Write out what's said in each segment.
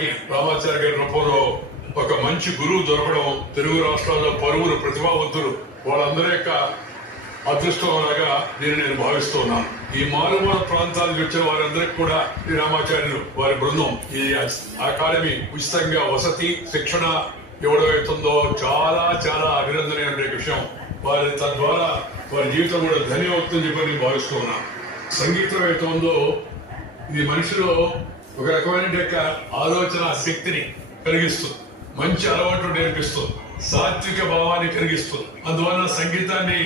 వారికి రామాచార్య గారి రూపంలో ఒక మంచి గురువు దొరకడం తెలుగు రాష్ట్రాల్లో పలువురు ప్రతిభావంతులు వాళ్ళందరి యొక్క అదృష్టంలాగా నేను భావిస్తున్నాను. ఈ మారుమూల ప్రాంతాలకు వచ్చిన వారందరికీ కూడా ఈ రామాచార్యులు వారి బృందం ఈ అకాడమీ ఉచితంగా వసతి శిక్షణ ఇవ్వడం అవుతుందో చాలా చాలా అభినందనీయ విషయం. వారి తద్వారా వారి జీవితం కూడా ధన్యమవుతుందని చెప్పి నేను భావిస్తున్నాను. సంగీతం అవుతుందో ఇది మనిషిలో ఒక రకమైన ఆలోచన శక్తిని కలిగిస్తుంది, మంచి అలవాట్లు నేర్పిస్తుంది, సాత్విక భావాన్ని కలిగిస్తుంది. అందువల్ల సంగీతాన్ని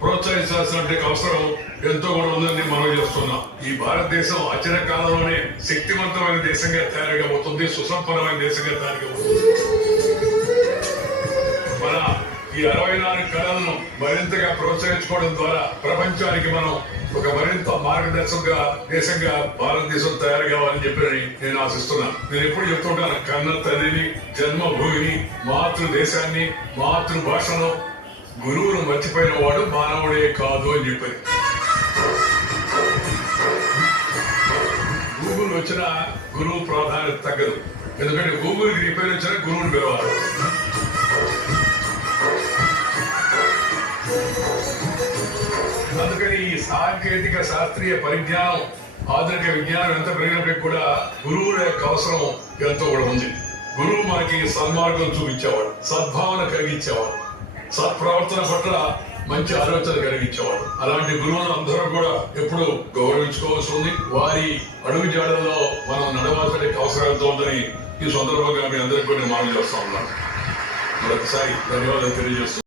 ప్రోత్సహించాల్సిన అవసరం ఎంతో కూడా ఉందని మనం చేస్తున్నాం. ఈ భారతదేశం అచిర కాలంలోనే శక్తివంతమైన దేశంగా తయారుగాబోతుంది, సుసంపన్నమైన దేశంగా తయారుగాబోతుంది. మన ఈ 64 కళలను మరింతగా ప్రోత్సహించుకోవడం ద్వారా ప్రపంచానికి మనం ఒక మరింత మార్గదర్శకంగా దేశంగా భారతదేశం తయారు కావాలని చెప్పి నేను ఆశిస్తున్నాను. నేను ఎప్పుడు చెప్తుంటాను, కన్న తల్లిని, జన్మభూమిని, మాతృదేశాన్ని, మాతృభాషను, గురువును మర్చిపోయిన వాడు మానవుడే కాదు అని చెప్పారు. గూగుల్ వచ్చిన గురువు ప్రాధాన్యత తగ్గదు. ఎందుకంటే గూగుల్కి రిపేర్ వచ్చిన గురువుని పిలవాలి. అందుకని ఈ సాంకేతిక శాస్త్రీయ పరిజ్ఞానం, ఆధునిక విజ్ఞానం ఎంత పెరిగినప్పటికీ కూడా గురువుల యొక్క అవసరం ఎంతో కూడా ఉంది. గురువు మనకి సన్మార్గం చూపించేవాడు, సద్భావన కలిగించేవాడు, సత్ప్రవర్తన పట్ల మంచి ఆలోచన కలిగించేవాడు. అలాంటి గురువులను అందరూ కూడా ఎప్పుడు గౌరవించుకోవాల్సి ఉంది. వారి అడుగు జాడల్లో మనం నడవాల్సిన అవసరం ఎంతో ఉందని ఈ సందర్భంగా మీ అందరికీ కూడా నేను మనవి చేస్తా ఉన్నాను. మరొకసారి ధన్యవాదాలు తెలియజేస్తున్నాను.